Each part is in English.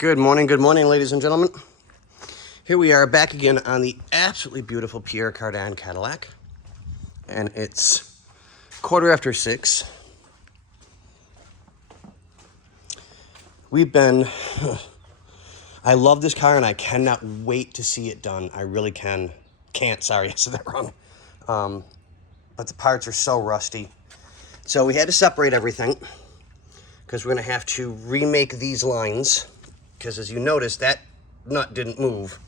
Good morning, ladies and gentlemen. Here we are back again on the absolutely beautiful Pierre Cardin Cadillac. And it's 6:15. I love this car and I cannot wait to see it done. I really can't, sorry, I said that wrong. But the parts are so rusty. So we had to separate everything because we're gonna have to remake these lines. Because as you notice, that nut didn't move,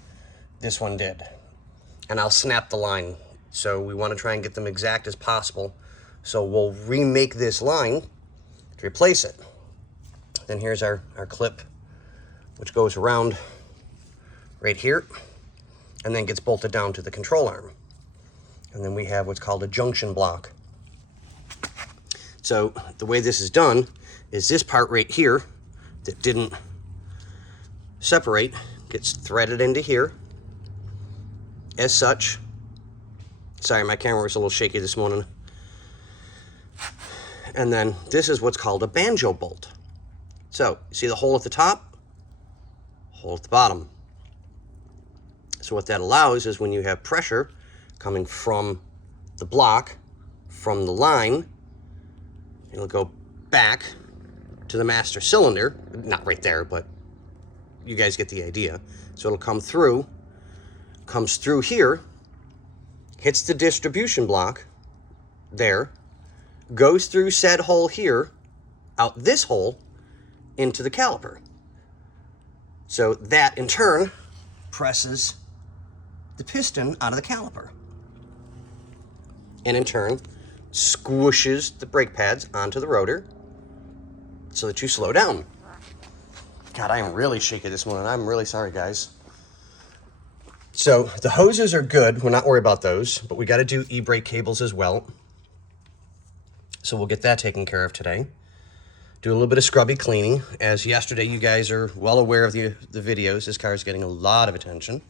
this one did. And I'll snap the line. So we want to try and get them exact as possible. So we'll remake this line to replace it. Then here's our clip, which goes around right here, and then gets bolted down to the control arm. And then we have what's called a junction block. So the way this is done is this part right here that didn't separate gets threaded into here as such. Sorry, my camera was a little shaky this morning. And then this is what's called a banjo bolt. So see the hole at the top, hole at the bottom. So what that allows is when you have pressure coming from the block, from the line, it'll go back to the master cylinder, not right there, but you guys get the idea. So it'll come through, comes through here, hits the distribution block there, goes through said hole here, out this hole, into the caliper. So that in turn presses the piston out of the caliper. And in turn squishes the brake pads onto the rotor so that you slow down. God, I am really shaky this morning. I'm really sorry, guys. So the hoses are good. We're not worried about those, but we got to do e-brake cables as well. So we'll get that taken care of today. Do a little bit of scrubby cleaning. As yesterday, you guys are well aware of the videos. This car is getting a lot of attention.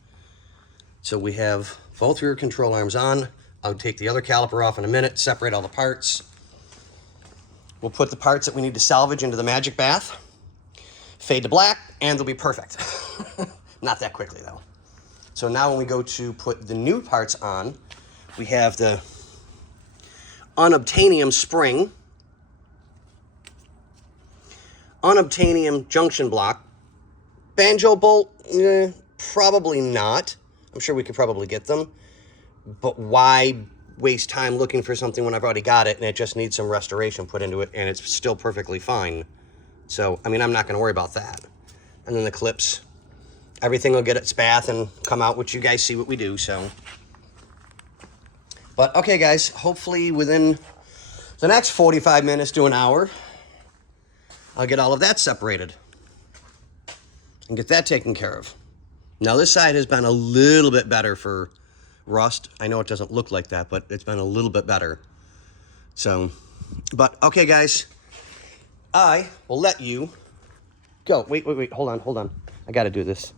So we have both rear control arms on. I'll take the other caliper off in a minute, separate all the parts. We'll put the parts that we need to salvage into the magic bath. Fade to black, and they'll be perfect. Not that quickly, though. So now when we go to put the new parts on, we have the unobtainium spring, unobtainium junction block, banjo bolt, probably not. I'm sure we could probably get them, but why waste time looking for something when I've already got it and it just needs some restoration put into it and it's still perfectly fine. So, I mean, I'm not going to worry about that. And then the clips, everything will get its bath and come out, which you guys see what we do, so. But, okay, guys, hopefully within the next 45 minutes to an hour, I'll get all of that separated and get that taken care of. Now, this side has been a little bit better for rust. I know it doesn't look like that, but it's been a little bit better. So, but, okay, guys. I will let you go. Wait. Hold on. I got to do this.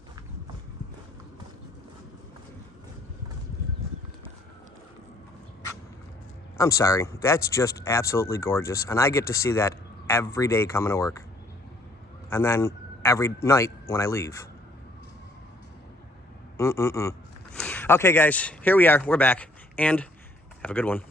I'm sorry. That's just absolutely gorgeous. And I get to see that every day coming to work. And then every night when I leave. Okay, guys. Here we are. We're back. And have a good one.